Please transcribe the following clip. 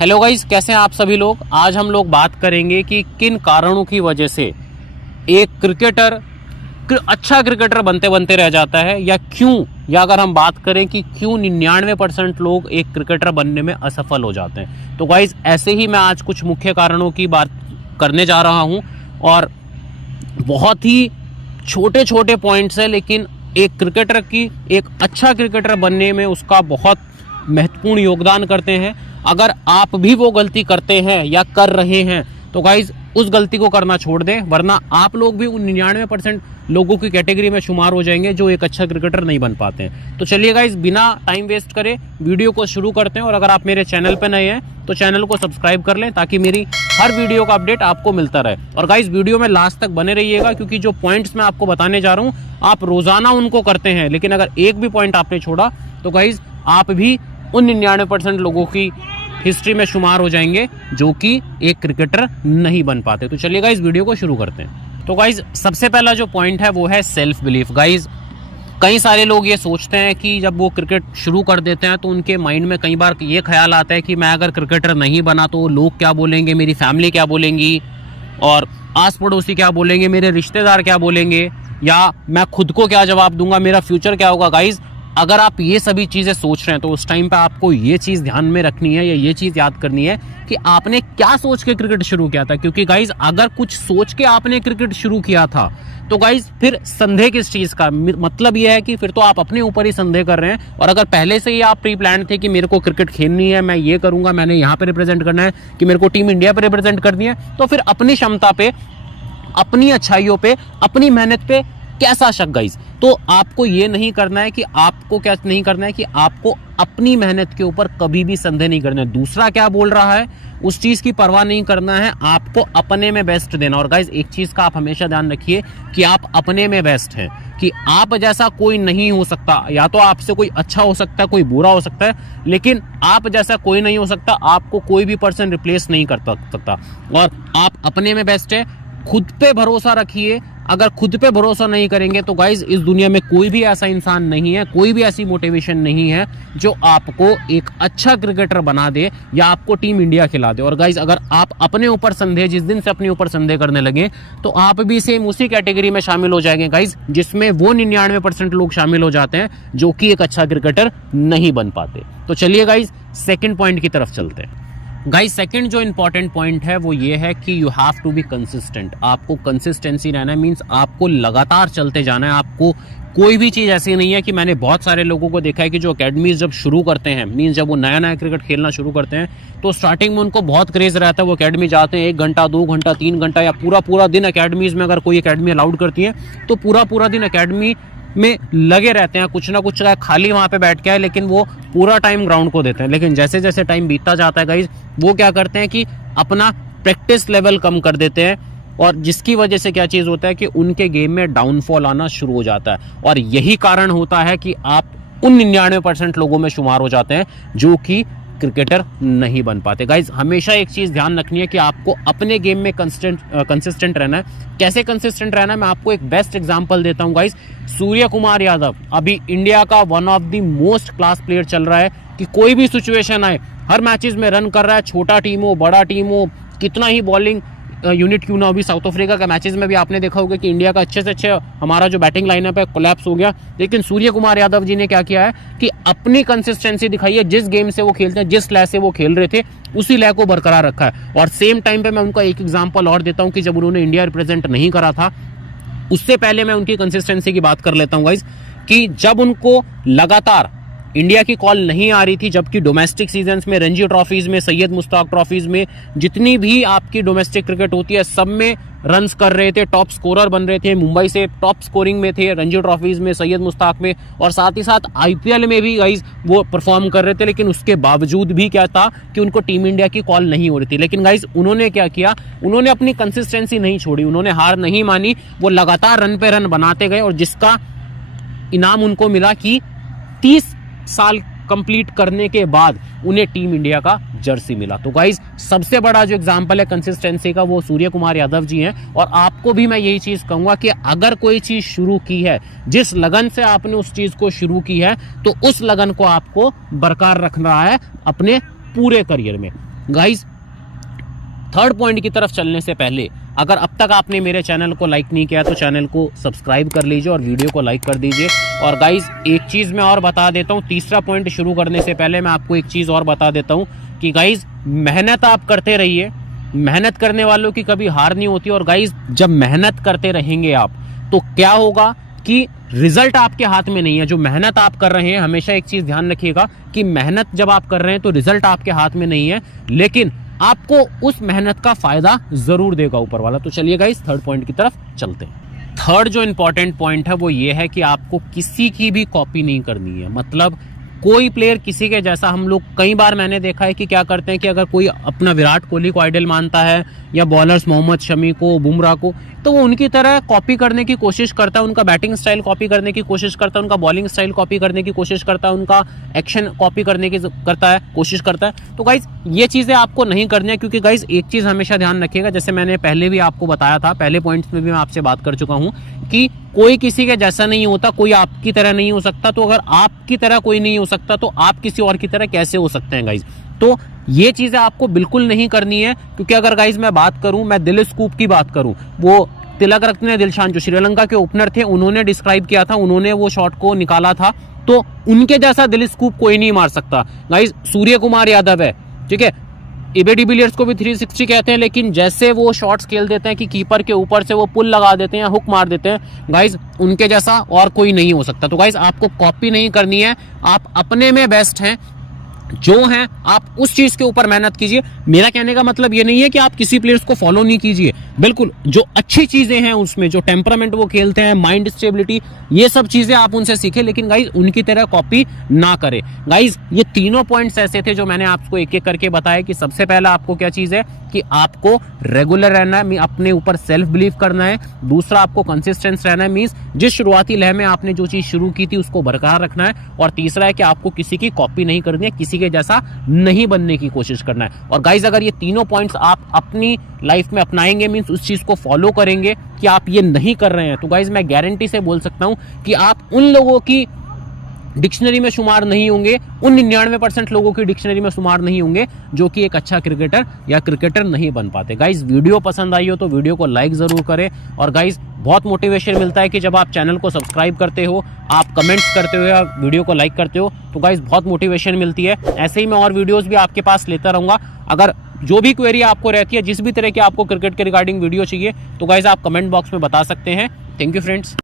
Hello guys, कैसे हैं आप सभी लोग। आज हम लोग बात करेंगे कि किन कारणों की वजह से एक क्रिकेटर अच्छा क्रिकेटर बनते बनते रह जाता है, या क्यों, या अगर हम बात करें कि क्यों 99% लोग एक क्रिकेटर बनने में असफल हो जाते हैं। तो गाइस ऐसे ही मैं आज कुछ मुख्य कारणों की बात करने जा रहा हूं और बहुत ही छोटे छोटे पॉइंट्स है, लेकिन एक क्रिकेटर की एक अच्छा क्रिकेटर बनने में उसका बहुत महत्वपूर्ण योगदान करते हैं। अगर आप भी वो गलती करते हैं या कर रहे हैं तो गाइज उस गलती को करना छोड़ दें, वरना आप लोग भी उन 99% लोगों की कैटेगरी में शुमार हो जाएंगे जो एक अच्छा क्रिकेटर नहीं बन पाते हैं। तो चलिए गाइज बिना टाइम वेस्ट करे वीडियो को शुरू करते हैं। और अगर आप मेरे चैनल पर नए हैं तो चैनल को सब्सक्राइब कर लें ताकि मेरी हर वीडियो का अपडेट आपको मिलता रहे। और गाइज वीडियो में लास्ट तक बने रहिएगा, क्योंकि जो पॉइंट्स मैं आपको बताने जा रहा हूँ आप रोजाना उनको करते हैं, लेकिन अगर एक भी पॉइंट आपने छोड़ा तो गाइज आप भी उन 99% लोगों की हिस्ट्री में शुमार हो जाएंगे जो कि एक क्रिकेटर नहीं बन पाते। तो चलिए गाइज वीडियो को शुरू करते हैं। तो गाइज सबसे पहला जो पॉइंट है वो है सेल्फ बिलीफ। गाइज कई सारे लोग ये सोचते हैं कि जब वो क्रिकेट शुरू कर देते हैं तो उनके माइंड में कई बार ये ख्याल आता है कि मैं अगर क्रिकेटर नहीं बना तो लोग क्या बोलेंगे, मेरी फैमिली क्या बोलेंगी, और आस पड़ोसी क्या बोलेंगे, मेरे रिश्तेदार क्या बोलेंगे, या मैं खुद को क्या जवाब दूंगा, मेरा फ्यूचर क्या होगा। गाइज अगर आप ये सभी चीज़ें सोच रहे हैं तो उस टाइम पे आपको ये चीज़ ध्यान में रखनी है या ये चीज़ याद करनी है कि आपने क्या सोच के क्रिकेट शुरू किया था। क्योंकि गाइज अगर कुछ सोच के आपने क्रिकेट शुरू किया था तो गाइज फिर संदेह किस चीज़ का, मतलब ये है कि फिर तो आप अपने ऊपर ही संदेह कर रहे हैं। और अगर पहले से ही आप प्री प्लान थे कि मेरे को क्रिकेट खेलनी है, मैं ये करूंगा, मैंने यहाँ पे रिप्रेजेंट करना है, कि मेरे को टीम इंडिया पे रिप्रेजेंट करनी है, तो फिर अपनी क्षमता पे, अपनी अच्छाइयों पे, अपनी मेहनत पे कैसा शक। गाइज तो आपको ये नहीं करना है कि आपको क्या नहीं करना है कि आपको अपनी मेहनत के ऊपर कभी भी संदेह नहीं करना है। दूसरा क्या बोल रहा है उस चीज की परवाह नहीं करना है, आपको अपने में बेस्ट देना। और गाइज एक चीज का आप हमेशा ध्यान रखिए कि आप अपने में बेस्ट हैं, कि आप जैसा कोई नहीं हो सकता। या तो आपसे कोई अच्छा हो सकता है, कोई बुरा हो सकता है, लेकिन आप जैसा कोई नहीं हो सकता। आपको कोई भी पर्सन रिप्लेस नहीं कर सकता। और आप अपने में बेस्ट है, खुद पे भरोसा रखिए। अगर खुद पे भरोसा नहीं करेंगे तो गाइज इस दुनिया में कोई भी ऐसा इंसान नहीं है, कोई भी ऐसी मोटिवेशन नहीं है जो आपको एक अच्छा क्रिकेटर बना दे या आपको टीम इंडिया खिला दे। और गाइज अगर आप अपने ऊपर संदेह, जिस दिन से अपने ऊपर संदेह करने लगे, तो आप भी सेम उसी कैटेगरी में शामिल हो जाएंगे गाइज, जिसमें वो 99% लोग शामिल हो जाते हैं जो कि एक अच्छा क्रिकेटर नहीं बन पाते। तो चलिए गाइज सेकेंड पॉइंट की तरफ चलते हैं। गाइस सेकंड जो इंपॉर्टेंट पॉइंट है वो ये है कि you have to be consistent. आपको कंसिस्टेंसी रहना है, मींस आपको लगातार चलते जाना है। आपको कोई भी चीज़ ऐसी नहीं है कि मैंने बहुत सारे लोगों को देखा है कि जो अकेडमीज जब शुरू करते हैं, मींस जब वो नया नया क्रिकेट खेलना शुरू करते हैं तो स्टार्टिंग में उनको बहुत क्रेज रहता है। वो अकेडमी जाते हैं 1 घंटा 2 घंटा 3 घंटा या पूरा दिन अकेडमीज में, अगर कोई अकेडमी अलाउड करती है तो पूरा दिन अकेडमी में लगे रहते हैं, कुछ ना कुछ खाली वहां पे बैठ के है, लेकिन वो पूरा टाइम ग्राउंड को देते हैं। लेकिन जैसे जैसे टाइम बीतता जाता है गाइज वो क्या करते हैं कि अपना प्रैक्टिस लेवल कम कर देते हैं, और जिसकी वजह से क्या चीज होता है कि उनके गेम में डाउनफॉल आना शुरू हो जाता है। और यही कारण होता है कि आप उन 99% लोगों में शुमार हो जाते हैं जो कि क्रिकेटर नहीं बन पाते। गाइज हमेशा एक चीज ध्यान रखनी है कि आपको अपने गेम में कंसिस्टेंट रहना है। कैसे कंसिस्टेंट रहना है, मैं आपको एक बेस्ट एग्जांपल देता हूं गाइज। सूर्य कुमार यादव अभी इंडिया का one of the most class player चल रहा है, कि कोई भी सिचुएशन आए हर मैचेस में रन कर रहा है, छोटा टीम हो बड़ा टीम हो, कितना ही बॉलिंग यूनिट क्यों ना हो। अभी साउथ अफ्रीका के मैचेस में भी आपने देखा होगा कि इंडिया का अच्छे से अच्छा हमारा जो बैटिंग लाइनअप है कोलैप्स हो गया, लेकिन सूर्य कुमार यादव जी ने क्या किया है कि अपनी कंसिस्टेंसी दिखाई है। जिस गेम से वो खेलते हैं, जिस लय से वो खेल रहे थे, उसी लय को बरकरार रखा है। और सेम टाइम पे मैं उनका एक एग्जांपल और देता हूं कि जब उन्होंने इंडिया रिप्रेजेंट नहीं करा था, उससे पहले मैं उनकी कंसिस्टेंसी की बात कर लेता हूं गाइज, कि जब उनको लगातार इंडिया की कॉल नहीं आ रही थी, जबकि डोमेस्टिक सीजन्स में, रणजी ट्रॉफीज में, सैयद मुश्ताक ट्रॉफीज में, जितनी भी आपकी डोमेस्टिक क्रिकेट होती है सब में रन्स कर रहे थे, टॉप स्कोरर बन रहे थे, मुंबई से टॉप स्कोरिंग में थे, रणजी ट्रॉफीज में, सैयद मुश्ताक में, और साथ ही साथ आईपीएल में भी गाइज वो परफॉर्म कर रहे थे। लेकिन उसके बावजूद भी क्या था कि उनको टीम इंडिया की कॉल नहीं हो रही थी। लेकिन गाइज उन्होंने क्या किया, उन्होंने अपनी कंसिस्टेंसी नहीं छोड़ी, उन्होंने हार नहीं मानी, वो लगातार रन पे रन बनाते गए, और जिसका इनाम उनको मिला कि 30 साल कंप्लीट करने के बाद उन्हें टीम इंडिया का जर्सी मिला। तो गाइज सबसे बड़ा जो एग्जांपल है कंसिस्टेंसी का वो सूर्य कुमार यादव जी हैं। और आपको भी मैं यही चीज कहूंगा कि अगर कोई चीज शुरू की है, जिस लगन से आपने उस चीज को शुरू की है, तो उस लगन को आपको बरकरार रखना है अपने पूरे करियर में। गाइज थर्ड पॉइंट की तरफ चलने से पहले अगर अब तक आपने मेरे चैनल को लाइक नहीं किया तो चैनल को सब्सक्राइब कर लीजिए और वीडियो को लाइक कर दीजिए। और गाइज एक चीज़ मैं और बता देता हूँ, तीसरा पॉइंट शुरू करने से पहले मैं आपको एक चीज़ और बता देता हूँ कि गाइज मेहनत आप करते रहिए, मेहनत करने वालों की कभी हार नहीं होती। और गाइज जब मेहनत करते रहेंगे आप तो क्या होगा कि रिजल्ट आपके हाथ में नहीं है। जो मेहनत आप कर रहे हैं, हमेशा एक चीज़ ध्यान रखिएगा कि मेहनत जब आप कर रहे हैं तो रिजल्ट आपके हाथ में नहीं है, लेकिन आपको उस मेहनत का फायदा जरूर देगा ऊपर वाला। तो चलिए गाइस थर्ड पॉइंट की तरफ चलते हैं। थर्ड जो इंपॉर्टेंट पॉइंट है वो ये है कि आपको किसी की भी कॉपी नहीं करनी है। मतलब कोई प्लेयर किसी के जैसा, हम लोग कई बार मैंने देखा है कि क्या करते हैं कि अगर कोई अपना विराट कोहली को आइडल मानता है या बॉलर्स मोहम्मद शमी को, बुमराह को, तो वो उनकी तरह कॉपी करने की कोशिश करता है, उनका बैटिंग स्टाइल कॉपी करने की कोशिश करता है, उनका बॉलिंग स्टाइल कॉपी करने की कोशिश करता है, उनका एक्शन कॉपी करने की कोशिश करता है। तो गाइज ये चीज़ें आपको नहीं करनी है, क्योंकि गाइज एक चीज़ हमेशा ध्यान रखिएगा, जैसे मैंने पहले भी आपको बताया था, पहले पॉइंट्स में भी मैं आपसे बात कर चुका हूँ कि कोई किसी के जैसा नहीं होता, कोई आपकी तरह नहीं हो सकता। तो अगर आपकी तरह कोई नहीं हो सकता तो आप किसी और की तरह कैसे हो सकते हैं गाइज। तो ये चीजें आपको बिल्कुल नहीं करनी है, क्योंकि अगर गाइज मैं बात करूं, मैं दिल स्कूप की बात करूं, वो तिलक रत्ने दिलशान जो श्रीलंका के ओपनर थे, उन्होंने डिस्क्राइब किया था, उन्होंने वो शॉट को निकाला था, तो उनके जैसा दिल स्कूप कोई नहीं मार सकता गाइज। सूर्य कुमार यादव है, ठीक है, एबी डिविलियर्स को भी 360 कहते हैं, लेकिन जैसे वो शॉट्स खेल देते हैं कि कीपर के ऊपर से वो पुल लगा देते हैं या हुक मार देते हैं, गाइज उनके जैसा और कोई नहीं हो सकता। तो गाइज आपको कॉपी नहीं करनी है, आप अपने में बेस्ट हैं, जो हैं आप उस चीज के ऊपर मेहनत कीजिए। मेरा कहने का मतलब ये नहीं है कि आप किसी प्लेयर्स को फॉलो नहीं कीजिए, बिल्कुल जो अच्छी चीजें हैं उसमें, जो टेम्परामेंट वो खेलते हैं, माइंड स्टेबिलिटी, ये सब चीजें आप उनसे सीखें, लेकिन गाइज उनकी तरह कॉपी ना करें। गाइज ये तीनों पॉइंट्स ऐसे थे जो मैंने आपको एक एक करके बताया कि सबसे पहला आपको क्या चीज है कि आपको रेगुलर रहना है, अपने ऊपर सेल्फ बिलीव करना है। दूसरा आपको कंसिस्टेंस रहना है, मींस जिस शुरुआती लय में आपने जो चीज शुरू की थी उसको बरकरार रखना है। और तीसरा है कि आपको किसी की कॉपी नहीं करनी है, किसी के जैसा नहीं बनने की कोशिश करना है। और गाइज अगर ये तीनों पॉइंट्स आप अपनी लाइफ में अपनाएंगे, मींस उस चीज को फॉलो करेंगे कि आप ये नहीं कर रहे हैं, तो गाइज मैं गारंटी से बोल सकता हूं कि आप उन लोगों की डिक्शनरी में शुमार नहीं होंगे, उन 99% लोगों की डिक्शनरी में शुमार नहीं होंगे जो कि एक अच्छा क्रिकेटर या क्रिकेटर नहीं बन पाते। गाइज वीडियो पसंद आई हो तो वीडियो को लाइक जरूर करें। और गाइज बहुत मोटिवेशन मिलता है कि जब आप चैनल को सब्सक्राइब करते हो, आप कमेंट्स करते हो या वीडियो को लाइक करते हो, तो गाइज बहुत मोटिवेशन मिलती है। ऐसे ही मैं और वीडियोस भी आपके पास लेता रहूंगा। अगर जो भी क्वेरी आपको रहती है, जिस भी तरह की आपको क्रिकेट के रिगार्डिंग वीडियो चाहिए, तो गाइज आप कमेंट बॉक्स में बता सकते हैं। Thank you friends.